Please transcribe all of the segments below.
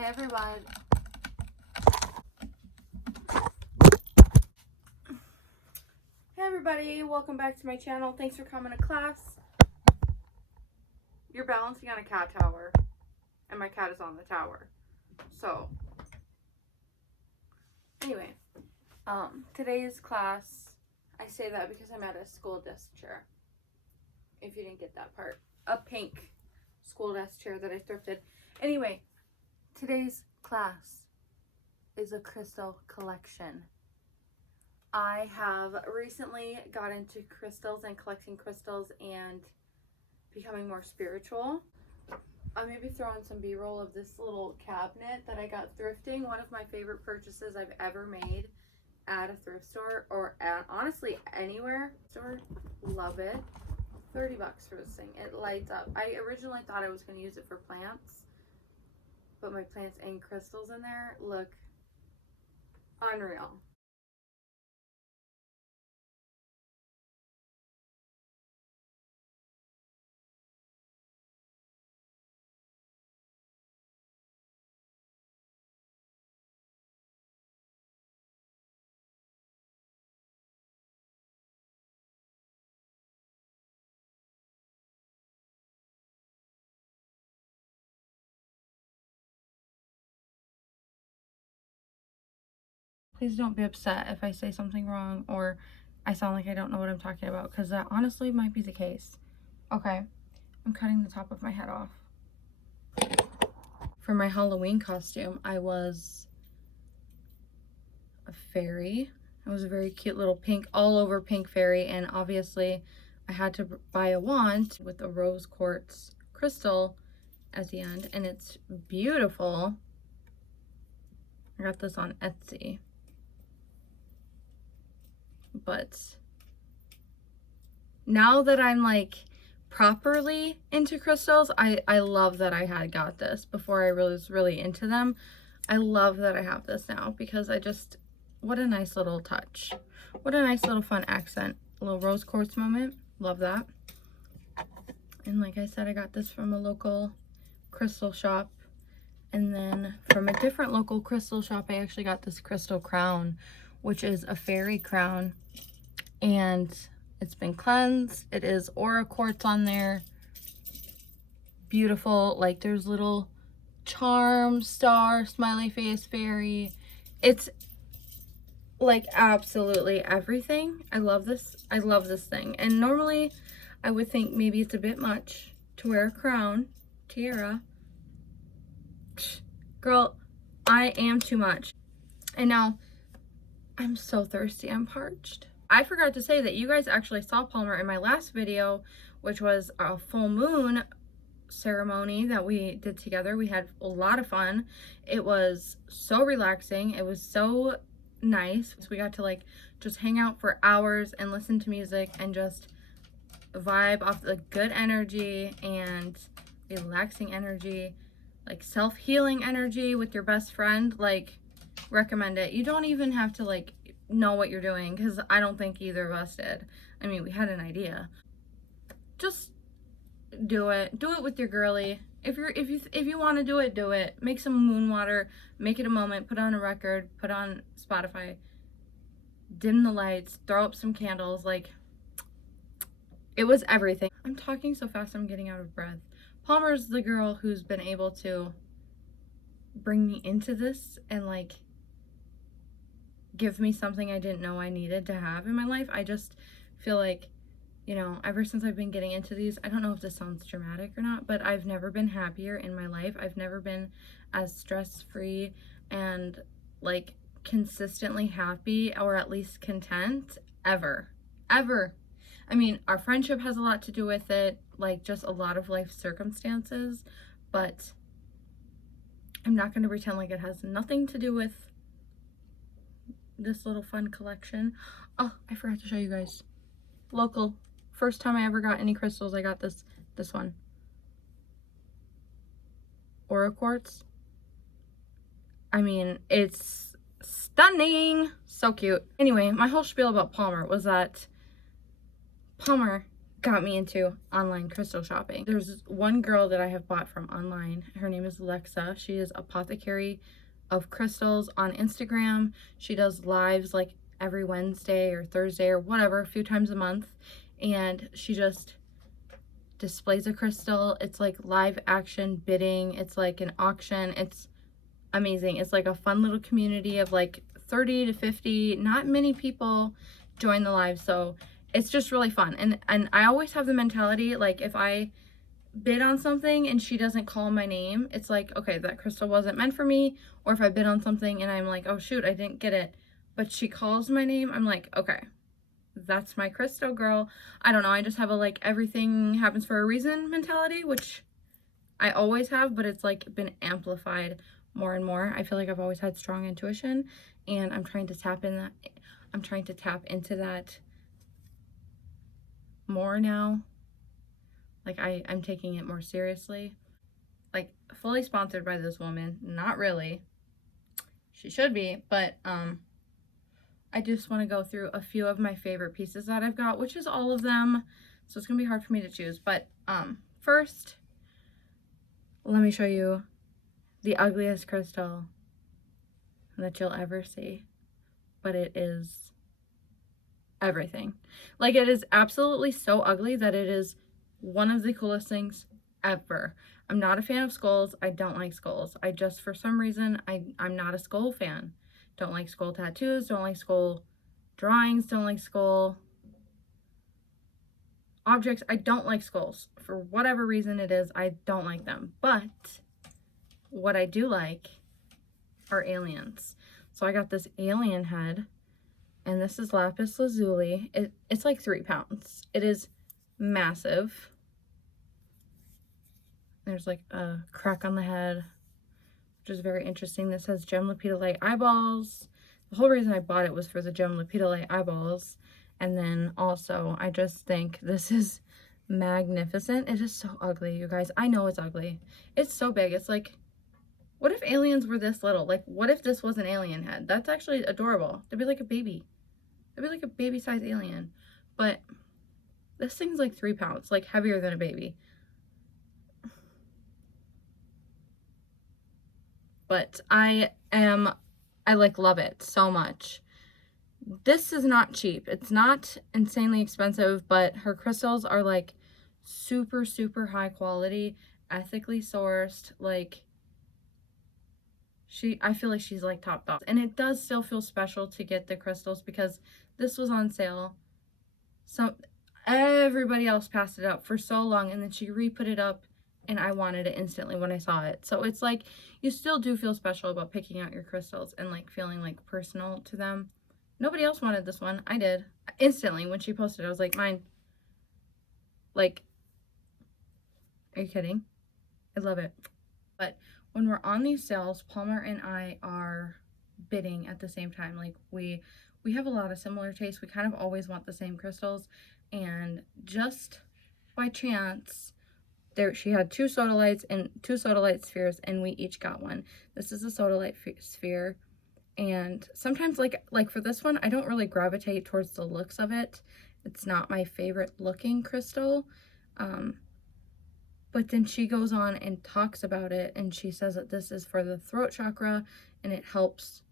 Hey everyone. Hey everybody, welcome back to my channel. Thanks for coming to class. You're balancing on a cat tower, and my cat is on the tower. So, anyway, today's class, I say that because I'm at a school desk chair. If you didn't get that part. A pink school desk chair that I thrifted. Anyway, today's class is a crystal collection. I have recently got into crystals and collecting crystals and becoming more spiritual. I'm maybe throwing some b-roll of this little cabinet that I got thrifting. One of my favorite purchases I've ever made at a thrift store, or at, honestly anywhere store. Love it. 30 bucks for this thing. It lights up. I originally thought I was going to use it for plants, but my plants and crystals in there look unreal. Please don't be upset if I say something wrong or I sound like I don't know what I'm talking about, because that honestly might be the case. Okay, I'm cutting the top of my head off. For my Halloween costume, I was a fairy. I was a very cute little pink, all over pink fairy, and obviously I had to buy a wand with a rose quartz crystal at the end, and it's beautiful. I got this on Etsy. But now that I'm like properly into crystals, I love that I had got this. Before I was really into them, I love that I have this now, because I just, what a nice little touch. What a nice little fun accent. A little rose quartz moment. Love that. And like I said, I got this from a local crystal shop. And then from a different local crystal shop, I actually got this crystal crown, which is a fairy crown, and it's been cleansed. It is aura quartz on there. Beautiful. Like there's little charm, star, smiley face, fairy. It's like absolutely everything. I love this. I love this thing. And normally I would think maybe it's a bit much to wear a crown, tiara. Girl, I am too much. And now I'm so thirsty. I'm parched. I forgot to say that you guys actually saw Palmer in my last video, which was a full moon ceremony that we did together. We had a lot of fun. It was so relaxing. It was so nice. We got to like just hang out for hours and listen to music and just vibe off the good energy and relaxing energy, like self-healing energy with your best friend. Like, recommend it. You don't even have to like know what you're doing, because I don't think either of us did. I mean, we had an idea. Just do it. Do it with your girly. If you want to do it, do it. Make some moon water, make it a moment, put on a record, put on Spotify, dim the lights, throw up some candles. Like, it was everything. I'm talking so fast I'm getting out of breath. Palmer's the girl who's been able to bring me into this and like give me something I didn't know I needed to have in my life. I just feel like, you know, ever since I've been getting into these, I don't know if this sounds dramatic or not, but I've never been happier in my life. I've never been as stress-free and like consistently happy, or at least content, ever. I mean, our friendship has a lot to do with it, like just a lot of life circumstances, but I'm not going to pretend like it has nothing to do with this little fun collection. Oh, I forgot to show you guys. Local. First time I ever got any crystals, I got this one. Aura quartz. I mean, it's stunning. So cute. Anyway, my whole spiel about Palmer was that Palmer got me into online crystal shopping. There's one girl that I have bought from online. Her name is Lexa. She is Apothecary of Crystals on Instagram. She does lives like every Wednesday or Thursday or whatever, a few times a month. And she just displays a crystal. It's like live action bidding. It's like an auction. It's amazing. It's like a fun little community of like 30 to 50. Not many people join the live, so it's just really fun. And I always have the mentality, like, if I bid on something and she doesn't call my name, it's like, okay, that crystal wasn't meant for me. Or if I bid on something and I'm like, oh shoot, I didn't get it, but she calls my name, I'm like, okay, that's my crystal, girl. I don't know, I just have a like everything happens for a reason mentality, which I always have, but it's like been amplified more and more. I feel like I've always had strong intuition, and I'm trying to tap into that more now. Like I'm taking it more seriously. Like fully sponsored by this woman. Not really. She should be, but I just want to go through a few of my favorite pieces that I've got, which is all of them. So it's gonna be hard for me to choose. But first, let me show you the ugliest crystal that you'll ever see. But it is everything. Like, it is absolutely so ugly that it is one of the coolest things ever. I'm not a fan of skulls. I don't like skulls. I just, for some reason, I'm not a skull fan. Don't like skull tattoos, don't like skull drawings, don't like skull objects. I don't like skulls. For whatever reason it is, I don't like them. But what I do like are aliens. So I got this alien head, and this is lapis lazuli. It's like 3 pounds. It is massive. There's like a crack on the head, which is very interesting. This has gem lepidolite eyeballs. The whole reason I bought it was for the gem lepidolite eyeballs. And then also, I just think this is magnificent. It is so ugly, you guys. I know it's ugly. It's so big. It's like, what if aliens were this little? Like, what if this was an alien head? That's actually adorable. It'd be like a baby. It'd be like a baby-sized alien. But this thing's like 3 pounds, like heavier than a baby. But I like love it so much. This is not cheap. It's not insanely expensive, but her crystals are like super, super high quality, ethically sourced. Like, I feel like she's like top dog. And it does still feel special to get the crystals because this was on sale. So everybody else passed it up for so long, and then she re-put it up, and I wanted it instantly when I saw it. So it's like, you still do feel special about picking out your crystals and like feeling like personal to them. Nobody else wanted this one. I did. Instantly, when she posted, I was like, mine. Like, are you kidding? I love it. But when we're on these sales, Palmer and I are bidding at the same time. Like, we have a lot of similar tastes. We kind of always want the same crystals. And just by chance, she had 2 sodalites and 2 sodalite spheres, and we each got one. This is a sodalite sphere. And sometimes, like for this one, I don't really gravitate towards the looks of it. It's not my favorite looking crystal. But then she goes on and talks about it, and she says that this is for the throat chakra, and it helps.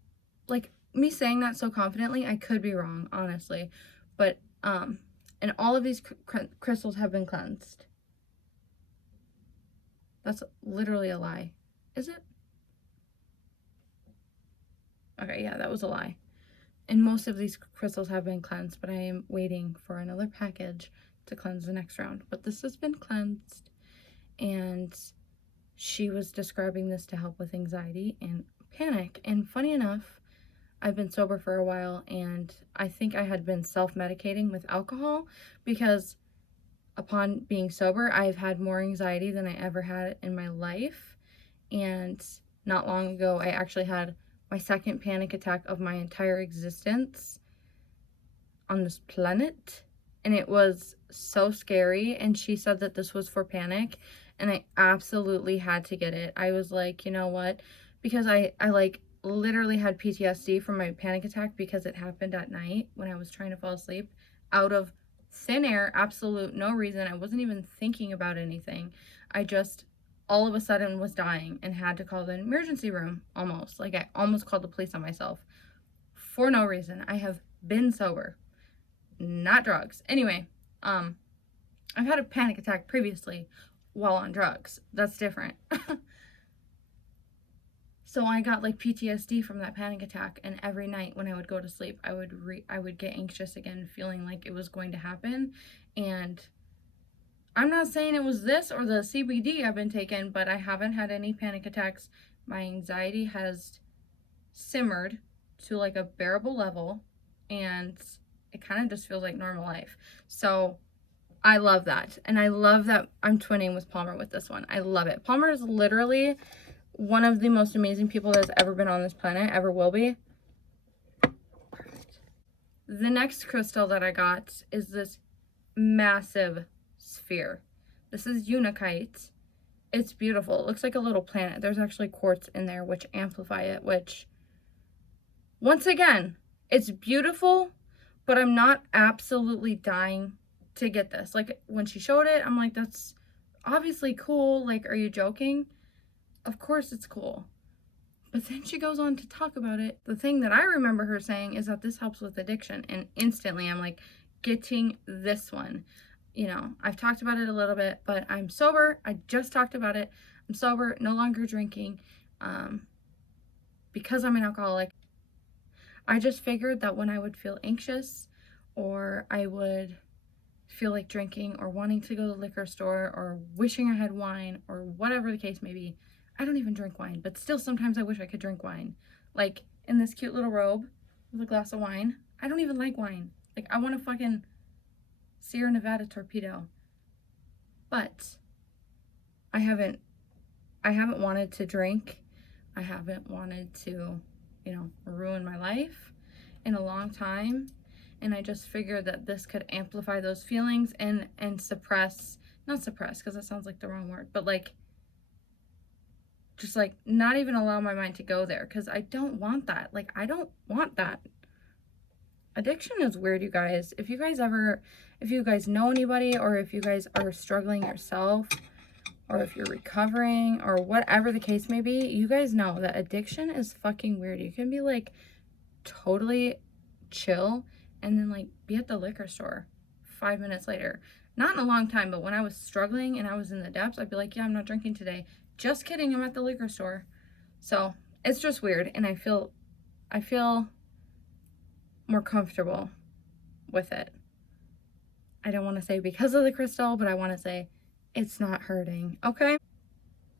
Like, me saying that so confidently, I could be wrong, honestly. But, and all of these crystals have been cleansed. That's literally a lie. Is it? Okay, yeah, that was a lie. And most of these crystals have been cleansed, but I am waiting for another package to cleanse the next round. But this has been cleansed, and she was describing this to help with anxiety and panic. And funny enough, I've been sober for a while, and I think I had been self-medicating with alcohol because upon being sober, I've had more anxiety than I ever had in my life. And not long ago, I actually had my second panic attack of my entire existence on this planet, and it was so scary. And she said that this was for panic, and I absolutely had to get it. I was like, you know what, because I like literally had PTSD from my panic attack because it happened at night when I was trying to fall asleep out of thin air, absolute no reason. I wasn't even thinking about anything. I just all of a sudden was dying and had to call the emergency room almost. Like I almost called the police on myself for no reason. I have been sober, not drugs. Anyway, I've had a panic attack previously while on drugs. That's different. So I got like PTSD from that panic attack, and every night when I would go to sleep, I would get anxious again, feeling like it was going to happen. And I'm not saying it was this or the CBD I've been taking, but I haven't had any panic attacks. My anxiety has simmered to like a bearable level, and it kind of just feels like normal life. So I love that. And I love that I'm twinning with Palmer with this one. I love it. Palmer is literally one of the most amazing people that's ever been on this planet, ever will be. The next crystal that I got is this massive sphere. This is Unikite. It's beautiful. It looks like a little planet. There's actually quartz in there which amplify it, which, once again, it's beautiful, but I'm not absolutely dying to get this. Like, when she showed it, I'm like, that's obviously cool. Like, are you joking? Of course it's cool. But then she goes on to talk about it. The thing that I remember her saying is that this helps with addiction. And instantly I'm like, getting this one. You know, I've talked about it a little bit, but I'm sober. I just talked about it. I'm sober, no longer drinking. Because I'm an alcoholic, I just figured that when I would feel anxious, or I would feel like drinking, or wanting to go to the liquor store, or wishing I had wine, or whatever the case may be, I don't even drink wine, but still sometimes I wish I could drink wine. Like in this cute little robe with a glass of wine. I don't even like wine. Like I want to fucking Sierra Nevada torpedo. But I haven't wanted to drink. I haven't wanted to, you know, ruin my life in a long time. And I just figured that this could amplify those feelings and suppress, not suppress because that sounds like the wrong word, but like just like not even allow my mind to go there, because I don't want that. Like I don't want that. Addiction is weird, you guys. If you guys know anybody, or if you guys are struggling yourself, or if you're recovering, or whatever the case may be, you guys know that addiction is fucking weird. You can be like totally chill and then like be at the liquor store 5 minutes later. Not in a long time, but when I was struggling and I was in the depths, I'd be like, yeah, I'm not drinking today. Just kidding, I'm at the liquor store. So it's just weird, and I feel more comfortable with it. I don't want to say because of the crystal, but I want to say it's not hurting, okay?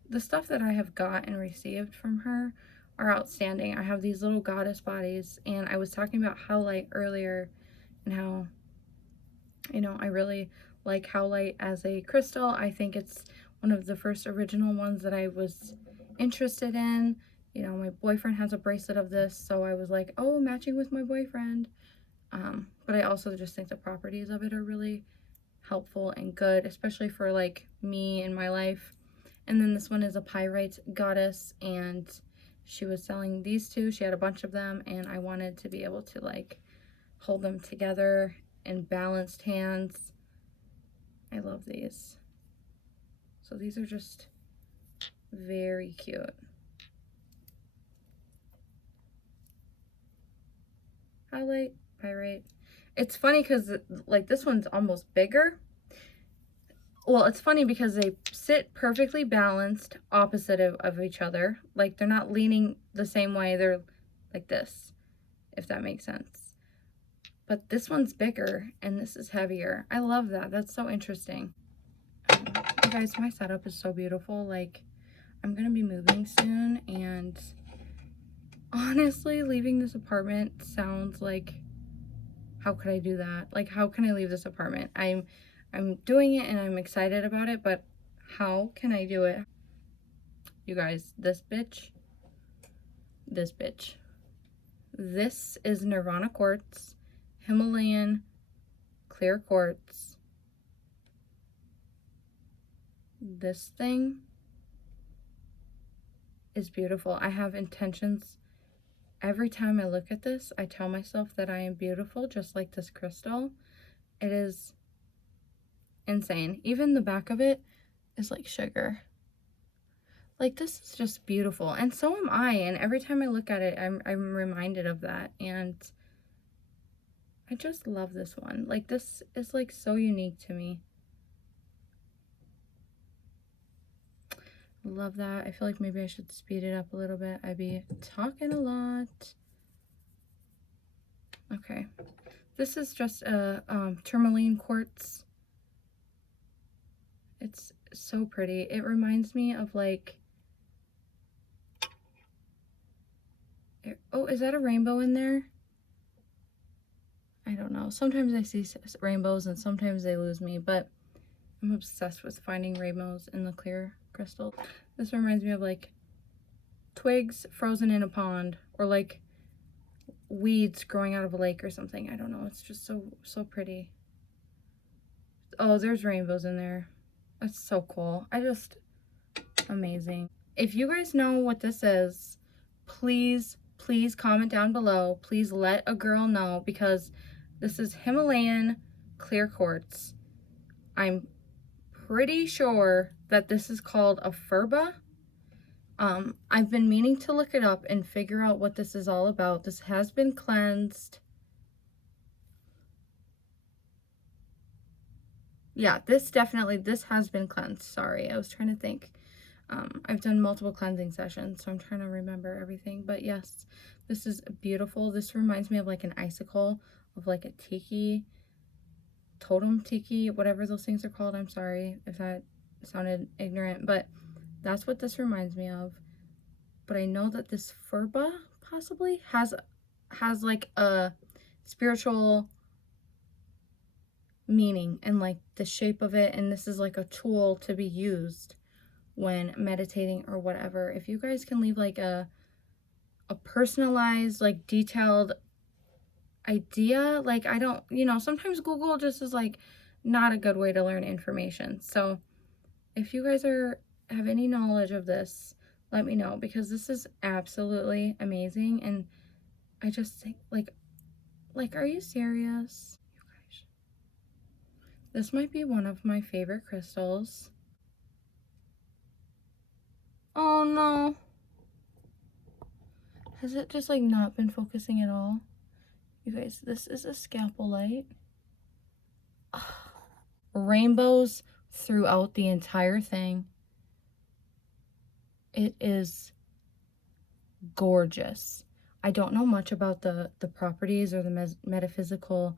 The stuff that I have got and received from her are outstanding. I have these little goddess bodies, and I was talking about howlite earlier and how, you know, I really like howlite as a crystal. I think it's one of the first original ones that I was interested in. You know, my boyfriend has a bracelet of this, so I was like, oh, matching with my boyfriend. But I also just think the properties of it are really helpful and good, especially for like me in my life. And then this one is a Pyrite goddess, and she was selling these two. She had a bunch of them, and I wanted to be able to like hold them together in balanced hands. I love these. So these are just very cute. Highlight, Pyrite. It's funny because like this one's almost bigger. Well, it's funny because they sit perfectly balanced opposite of each other. Like they're not leaning the same way. They're like this, if that makes sense. But this one's bigger and this is heavier. I love that. That's so interesting. You guys, my setup is so beautiful. Like, I'm gonna be moving soon, and honestly, leaving this apartment sounds like, how could I do that? Like, how can I leave this apartment? I'm doing it and I'm excited about it, but how can I do it? You guys, this is Nirvana Quartz, Himalayan clear quartz. This thing is beautiful. I have intentions. Every time I look at this, I tell myself that I am beautiful, just like this crystal. It is insane. Even the back of it is like sugar. Like, this is just beautiful, and so am I, and every time I look at it, I'm reminded of that, and I just love this one. Like, this is, like, so unique to me. Love that. I feel like maybe I should speed it up a little bit. I'd be talking a lot. Okay. This is just a Tourmaline Quartz. It's so pretty. It reminds me of, like... Oh, is that a rainbow in there? I don't know. Sometimes I see rainbows and sometimes they lose me, but I'm obsessed with finding rainbows in the clear crystal. This reminds me of, like, twigs frozen in a pond, or like weeds growing out of a lake or something. I don't know. It's just so pretty. Oh, there's rainbows in there. That's so cool. Amazing. If you guys know what this is, please comment down below. Please let a girl know, because this is Himalayan clear quartz. I'm pretty sure that this is called a furba. I've been meaning to look it up and figure out what this is all about. This has been cleansed. Yeah, this has been cleansed. Sorry, I was trying to think. I've done multiple cleansing sessions, so I'm trying to remember everything. But yes, this is beautiful. This reminds me of like an icicle, of like a tiki, totem tiki, whatever those things are called. I'm sorry if that sounded ignorant, but that's what this reminds me of. But I know that this furba possibly has like a spiritual meaning, and like the shape of it, and this is like a tool to be used when meditating or whatever. If you guys can leave like a personalized, like detailed idea, like, I don't, you know, sometimes Google just is like not a good way to learn information. So if you guys have any knowledge of this, let me know, because this is absolutely amazing. And I just think, like, are you serious? You guys, this might be one of my favorite crystals. Oh no. Has it just like not been focusing at all? You guys, this is a scalpellite. Rainbows throughout the entire thing. It is gorgeous. I don't know much about the properties or the metaphysical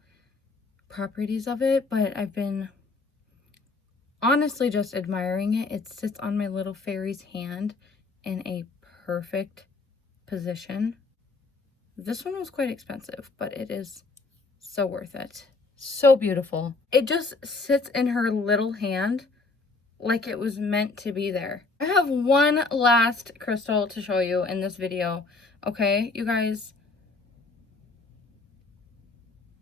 properties of it, but I've been honestly just admiring it. It sits on my little fairy's hand in a perfect position. This one was quite expensive, but it is so worth it. So beautiful. It just sits in her little hand like it was meant to be there. I have one last crystal to show you in this video. Okay, you guys,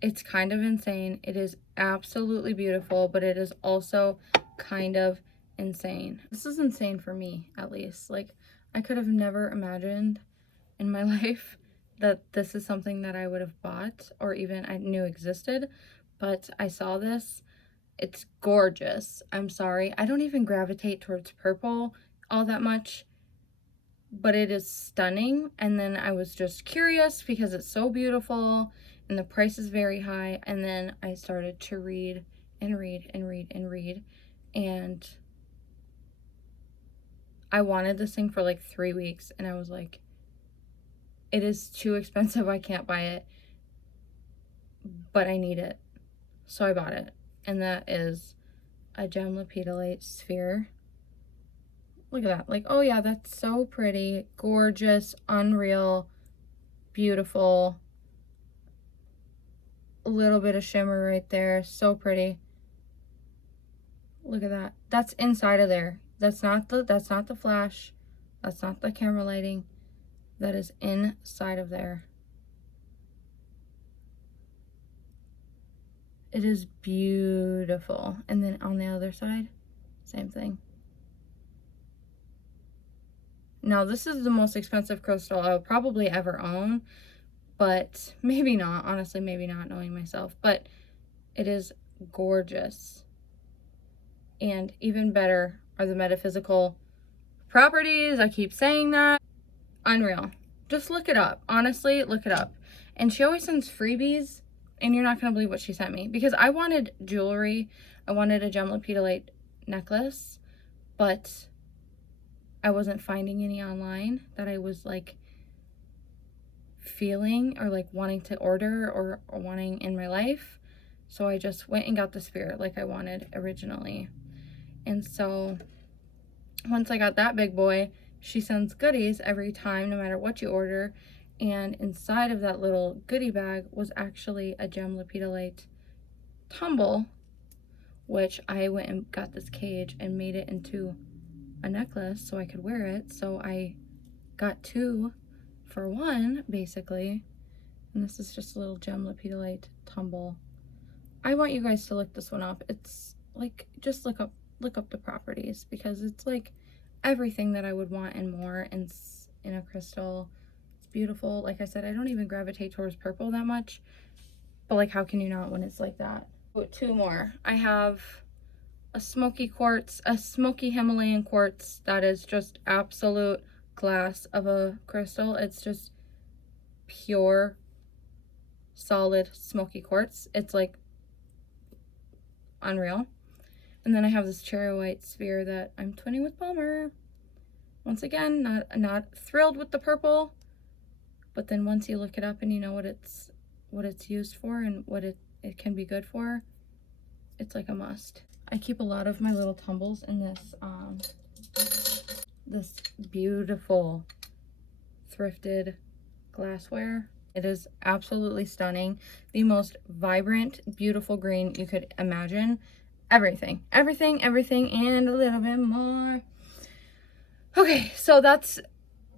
it's kind of insane. It is absolutely beautiful, but it is also kind of insane. This is insane for me, at least. Like, I could have never imagined in my life that this is something that I would have bought or even I knew existed, but I saw this. It's gorgeous. I'm sorry. I don't even gravitate towards purple all that much, but it is stunning. And then I was just curious because it's so beautiful and the price is very high. And then I started to read and read and read and read. And I wanted this thing for like 3 weeks, and I was like, it is too expensive. I can't buy it, but I need it. So I bought it. And that is a Sodalite Sphere. Look at that. Like, oh yeah, that's so pretty. Gorgeous, unreal, beautiful. A little bit of shimmer right there. So pretty. Look at that. That's inside of there. That's not the flash. That's not the camera lighting. That is inside of there. It is beautiful. And then on the other side, same thing. Now, this is the most expensive crystal I will probably ever own, but maybe not. Honestly, maybe not, knowing myself. But it is gorgeous. And even better are the metaphysical properties. I keep saying that. Unreal. Just look it up. Honestly, look it up. And she always sends freebies, and you're not going to believe what she sent me. Because I wanted jewelry. I wanted a gem lepidolite necklace, but I wasn't finding any online that I was like feeling or like wanting to order or wanting in my life. So I just went and got the sphere like I wanted originally. And so once I got that big boy, she sends goodies every time, no matter what you order. And inside of that little goodie bag was actually a gem lepidolite tumble, which I went and got this cage and made it into a necklace so I could wear it. So I got 2 for 1, basically. And this is just a little gem lepidolite tumble. I want you guys to look this one up. It's like, just look up the properties, because it's like everything that I would want and more in a crystal. It's beautiful. Like I said, I don't even gravitate towards purple that much, but like, how can you not when it's like that? Oh, 2 more. I have a smoky quartz, a smoky Himalayan quartz that is just absolute glass of a crystal. It's just pure solid smoky quartz. It's like unreal. And then I have this cherry white sphere that I'm twinning with Palmer. Once again, not thrilled with the purple, but then once you look it up and you know what it's used for and what it can be good for, it's like a must. I keep a lot of my little tumbles in this this beautiful thrifted glassware. It is absolutely stunning. The most vibrant, beautiful green you could imagine. Everything, everything, everything, and a little bit more. Okay, so that's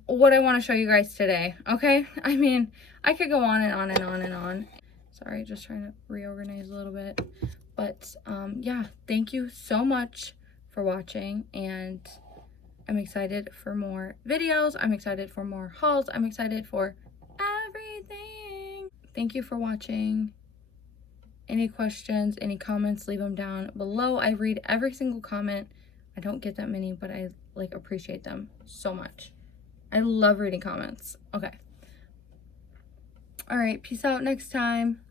what I want to show you guys today, okay? I mean, I could go on and on and on and on. Sorry, just trying to reorganize a little bit. But, yeah, thank you so much for watching, and I'm excited for more videos. I'm excited for more hauls. I'm excited for everything. Thank you for watching. Any questions, any comments, leave them down below. I read every single comment. I don't get that many, but I like appreciate them so much. I love reading comments. Okay. All right, peace out next time.